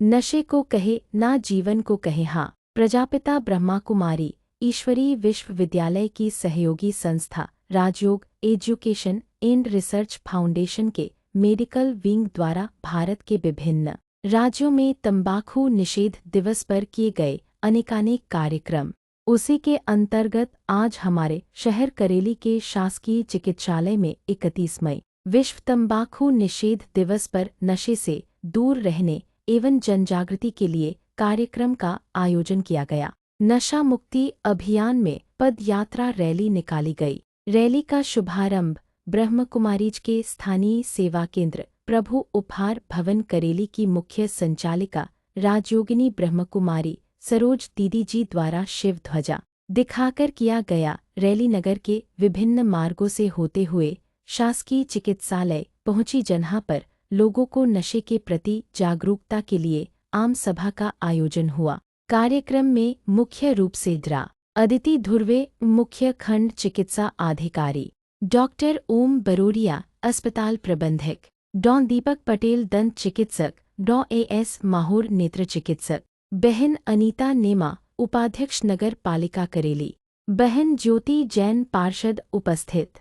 नशे को कहे ना जीवन को कहे हाँ। प्रजापिता ब्रह्मा कुमारी ईश्वरीय विश्वविद्यालय की सहयोगी संस्था राजयोग एजुकेशन एंड रिसर्च फाउंडेशन के मेडिकल विंग द्वारा भारत के विभिन्न राज्यों में तंबाकू निषेध दिवस पर किए गए अनेकानेक कार्यक्रम। उसी के अंतर्गत आज हमारे शहर करेली के शासकीय चिकित्सालय में 31 मई विश्व तंबाकू निषेध दिवस पर नशे से दूर रहने एवं जनजागृति के लिए कार्यक्रम का आयोजन किया गया। नशा मुक्ति अभियान में पदयात्रा रैली निकाली गई। रैली का शुभारंभ ब्रह्मकुमारीज के स्थानीय सेवा केंद्र प्रभु उपहार भवन करेली की मुख्य संचालिका राजयोगिनी ब्रह्मकुमारी सरोज दीदी जी द्वारा शिव ध्वजा दिखाकर किया गया। रैली नगर के विभिन्न मार्गों से होते हुए शासकीय चिकित्सालय पहुंची, जहां पर लोगों को नशे के प्रति जागरूकता के लिए आम सभा का आयोजन हुआ। कार्यक्रम में मुख्य रूप से द्रा अदिति धुर्वे मुख्य खंड चिकित्सा अधिकारी, डॉक्टर ओम बरोरिया अस्पताल प्रबंधक, डॉ दीपक पटेल दंत चिकित्सक, डॉ एस माहौर नेत्र चिकित्सक, बहन अनीता नेमा उपाध्यक्ष नगर पालिका करेली, बहन ज्योति जैन पार्षद उपस्थित।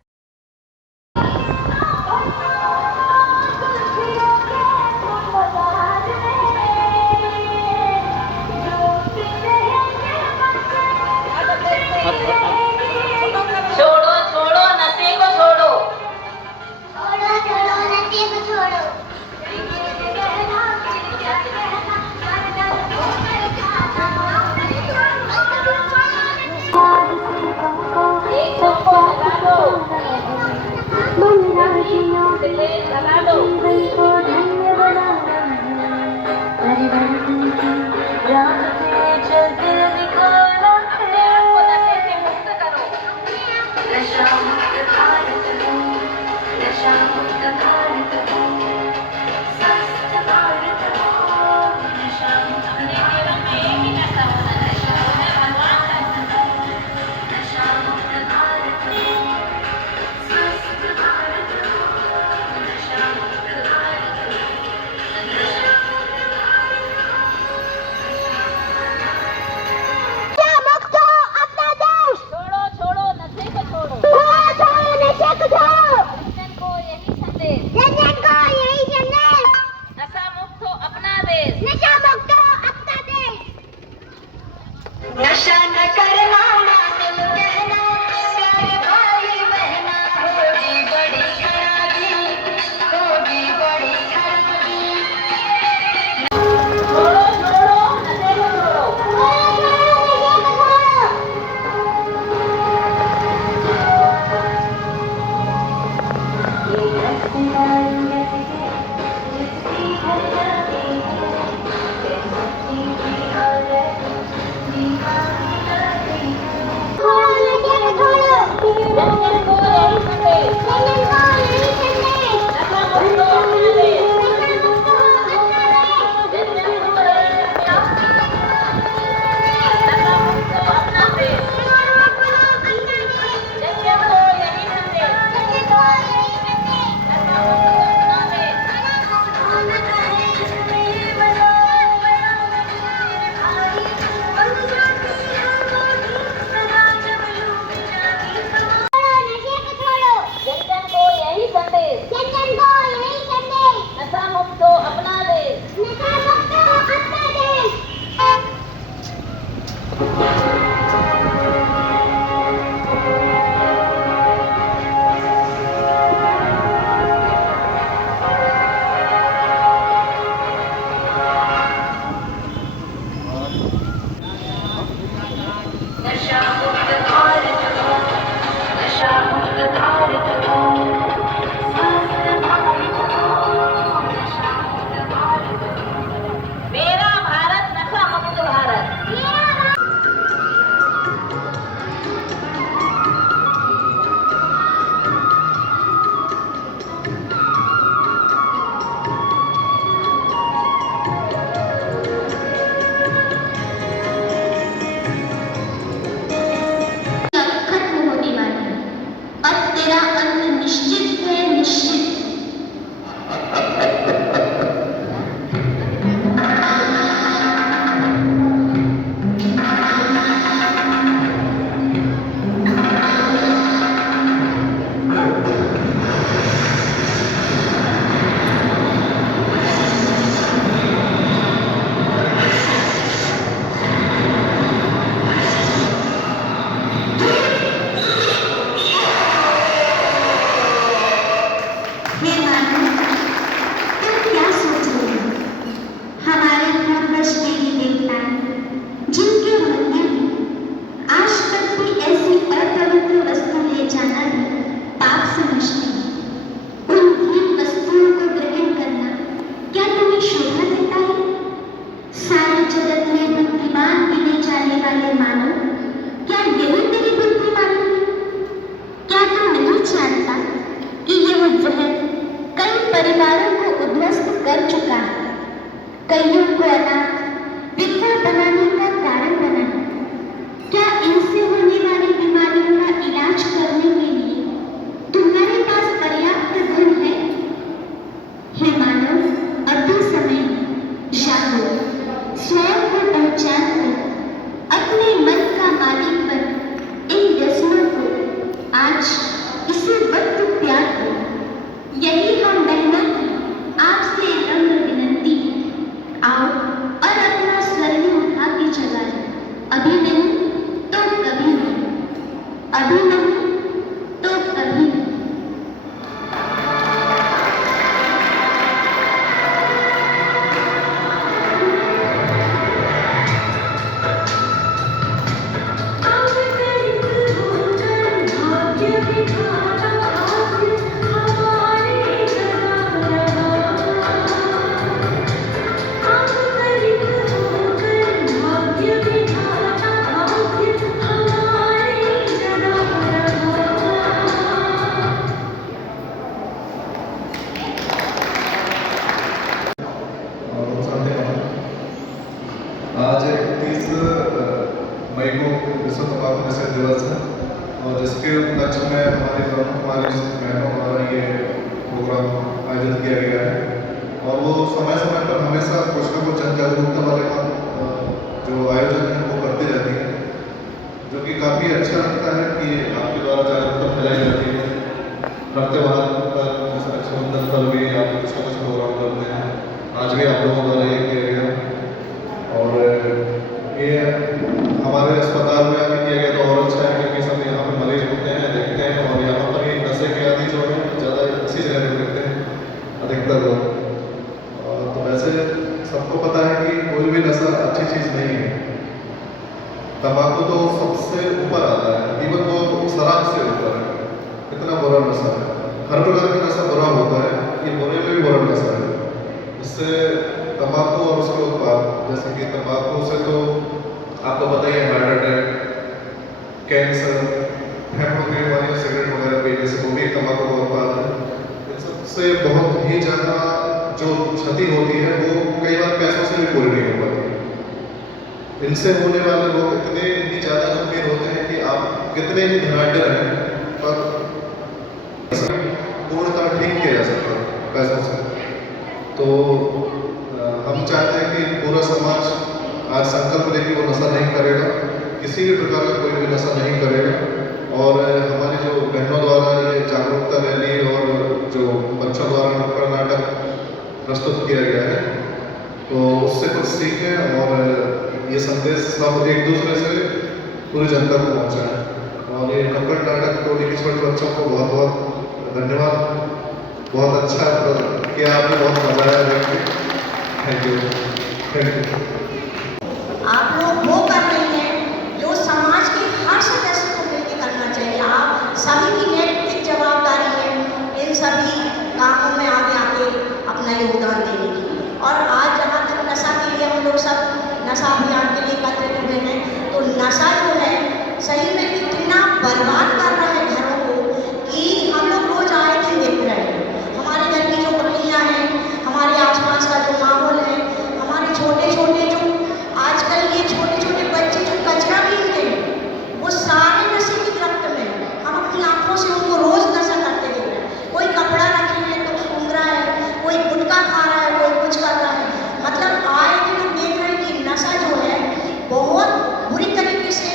छोड़ो छोड़ो नशे को छोड़ो, छोड़ो छोड़ो नशे को छोड़ो। एक सबको हटा दो। वाले मानव, क्या यही तेरी बुद्धिमानी है? क्या तू नहीं जानता कि यह जहर कई परिवारों को उद्ध्वस्त कर चुका है, कईयों को अनाथ विधवा बनाने का कारण बना है? क्या इनसे होने वाली बीमारियों का इलाज करने के लिए तुम्हारे पास पर्याप्त धन है? हे मानव, अब भी समय है। जागो, स्वयं को पहचान कर अपने मन का मालिक बन इन व्यसनों को आज इसी वक्त त्याग दो। यही हम बहनों की आपसे नम्र विनती है। आओ और अपना स्वर्णिम भाग्य जगाएं। अभी नहीं तो कभी नहीं, अभी नहीं तो कभी नहीं। आज 31 मई को विश्व तंबाकू निषेध दिवस है और जिसके उपलक्ष्य में हमारी ब्रह्म कुमारी बहनों द्वारा ये प्रोग्राम आयोजित किया गया है। और वो समय समय पर हमेशा कुछ न कुछ जन जागरूकता वाले काम जो आयोजन है वो करती रहती है, जो कि काफ़ी अच्छा लगता है कि आपके द्वारा जागरूकता फैलाई जाती है। हर त्योहार पर जैसे रक्षाबंधन पर भी आप कुछ न कुछ प्रोग्राम करते हैं, आज भी आप लोगों द्वारा ये किया गया। और ये हमारे अस्पताल में अभी किया गया तो और अच्छा है, क्योंकि सब यहाँ पर मरीज होते हैं, देखते हैं, और यहाँ पर ये नशे के आदि जो है ज़्यादा इसी जगह पर देखते हैं अधिकतर लोग। तो वैसे सबको पता है कि कोई भी नशा अच्छी चीज़ नहीं है। तंबाकू तो सबसे ऊपर आता है, इवन वो शराब से ऊपर है, इतना बुरा नशा है। हर प्रकार का नशा बुरा होता है, ये बुरे में भी बुरा नशा है। इससे तंबाकू और उसके उत्पाद जैसे कि तंबाकू से तो आपको पता ही है हार्ट अटैक, कैंसर, फेफड़ों की बीमारियाँ, सिगरेट वगैरह पीने से वो भी तंबाकू का उत्पाद है। इन सबसे बहुत ही ज़्यादा जो क्षति होती है वो कई बार पैसों से भी पूरी नहीं हो पाती। इनसे होने वाले लोग इतने ही ज़्यादा गंभीर होते हैं कि आप कितने ही धनाढ्य रहें पर पूर्णतः ठीक किया जा सकता है पैसों से। तो हम चाहते हैं कि पूरा समाज आज संकल्प ले कि वो नशा नहीं करेगा, किसी भी प्रकार का कोई भी नशा नहीं करेगा। और हमारी जो बहनों द्वारा ये जागरूकता रैली और जो बच्चों द्वारा नुक्कड़ नाटक प्रस्तुत किया गया है, तो उससे कुछ सीखें और ये संदेश सब एक दूसरे से पूरी जनता को पहुँचाएं। और ये नुक्कड़ नाटक टोली के छोटे बच्चों को बहुत बहुत धन्यवाद, बहुत अच्छा किया आपने, बहुत मजा आया देख के। Thank you, thank you. आप लोग वो कर रही हैं जो समाज के हर सदस्य को मिलकर करना चाहिए। आप सभी की नैतिक जवाबदारी है इन सभी कामों में आगे आके अपना योगदान देने की। और आज जहाँ तक नशा के लिए हम लोग सब नशा अभियान के लिए एकत्रित हुए हैं, तो नशा जो है सही में इतना बर्बाद कर रहा है घरों को कि हम लोग रोज आए दिन देख रहे हैं। हमारे घर की जो गलियाँ हैं, हमारे आसपास का जो माहौल है, हमारे छोटे छोटे जो आजकल ये छोटे छोटे बच्चे जो कचरा बीनते हैं, वो सारे नशे की गिरफ्त में हैं। हम अपनी आंखों से उनको रोज नशा करते देख रहे हैं। कोई कपड़ा रखे है तो सूंघ रहा है, कोई गुटखा खा रहा है, कोई कुछ कर रहा है। मतलब आए दिन हम देख रहे हैं कि नशा जो है बहुत बुरी तरीके से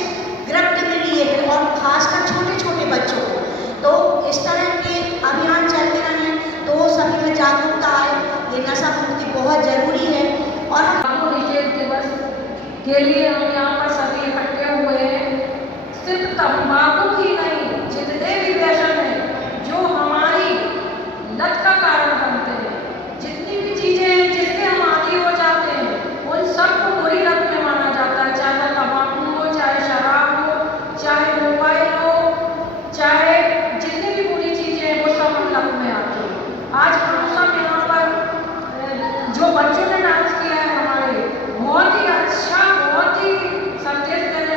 गिरफ्त में लिए है, और खासकर छोटे छोटे बच्चों को। तो इस तरह के अभियान चलते रहें तो सभी में जागरूकता आए। ये नशा मुक्ति बहुत जरूरी है। और तंबाकू निषेध दिवस के लिए हम यहाँ पर सभी इकट्ठे हुए हैं। सिर्फ तंबाकू ही नहीं, जितने भी व्यसन हैं जो हमारी लत का कारण बनते हैं, जितनी भी चीजें हैं जिससे हम आदी हो जाते हैं, उन सबको बुरी लत में माना जाता है। चाहे तंबाकू हो, चाहे शराब हो, चाहे मोबाइल हो, चाहे जितनी भी बुरी चीजें हैं वो सब हम लत में आते हैं। आज हम सब यहाँ पर जो बच्चों ने डांस किया है हमारे, बहुत ही अच्छा, बहुत ही संदेश देने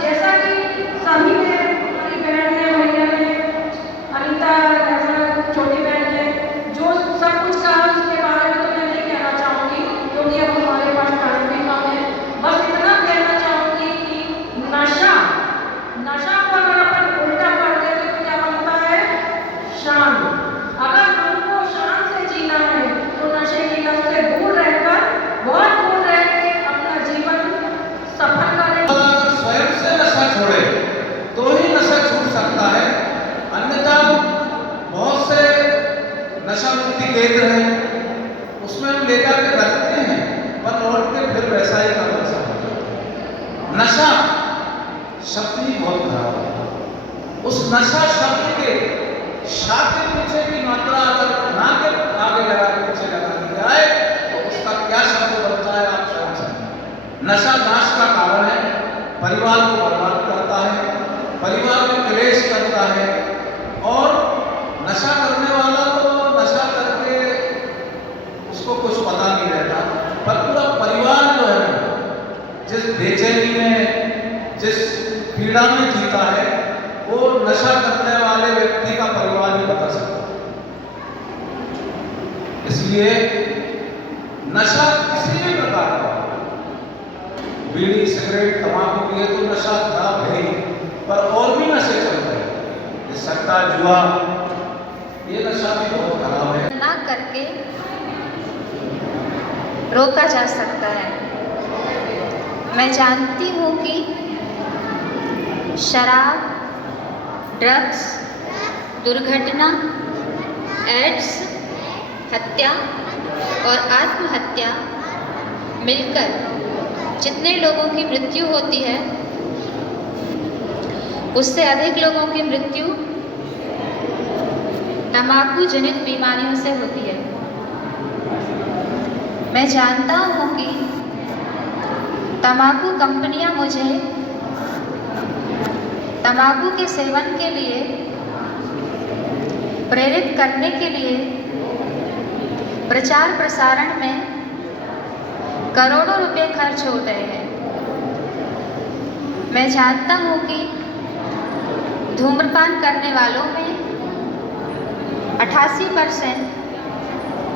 जैसा कि सभी ने, हमारी बहन ने, भैया ने, अनीता ऐसा छोटी बहन ने जो सब कुछ कहा, उसके बारे में तो मैं नहीं कहना चाहूँगी क्योंकि अब हमारे पास टाइम भी कम है। बस इतना कहना चाहूँगी कि नशा को अगर अपन उल्टा कर देते तो क्या बनता है? शान। अगर हमको शान से जीना है तो नशे की लत से दूर रहकर, बहुत दूर रह के अपना जीवन सफल करें। अगर स्वयं से नशा छोड़े तो ही नशा छूट सकता है, अन्यथा बहुत से नशा मुक्ति केंद्र हैं, उसमें हम ले जाकर रखते हैं पर लौट के फिर वैसा ही का वैसा होता है। नशा शब्द ही बहुत खराब है। उस नशा शब्द के शा के पीछे की मात्रा अगर ना के आगे लगा के पीछे लगा दी जाए तो उसका क्या शब्द बनता है आप स्वयं समझें। नशा नाश का कारण है, परिवार को बर्बाद करता है, परिवार में क्लेश करता है और नशा करने वाला तो नशा करके उसको कुछ पता नहीं रहता, पर पूरा परिवार जो है जिस बेचैनी में, जिस पीड़ा में जीता है, वो नशा करने वाले व्यक्ति का परिवार ही बता सकता है। इसलिए नशा किसी भी प्रकार का, बीड़ी, सिगरेट, तंबाकू पिए तो नशा खराब है ही, पर और भी नशे चल रहे हैं, ये सट्टा, जुआ, ये नशा भी बहुत खराब है। ना करके रोका जा सकता है। मैं जानती हूँ कि शराब, ड्रग्स, दुर्घटना, एड्स, हत्या और आत्महत्या मिलकर जितने लोगों की मृत्यु होती है उससे अधिक लोगों की मृत्यु तंबाकू जनित बीमारियों से होती है। मैं जानता हूँ कि तंबाकू कंपनियां मुझे तंबाकू के सेवन के लिए प्रेरित करने के लिए प्रचार प्रसारण में करोड़ों रुपए खर्च होते हैं। मैं जानता हूँ कि धूम्रपान करने वालों में 88%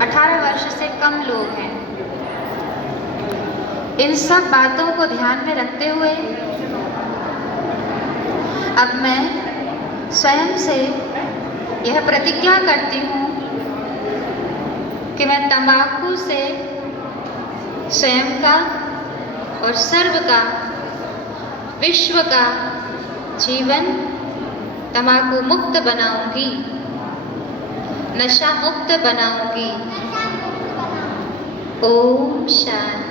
18 वर्ष से कम लोग हैं। इन सब बातों को ध्यान में रखते हुए अब मैं स्वयं से यह प्रतिज्ञा करती हूँ कि मैं तंबाकू से स्वयं का और सर्व का, विश्व का जीवन तंबाकू मुक्त बनाऊंगी, नशा मुक्त बनाऊंगी। ओम शांति।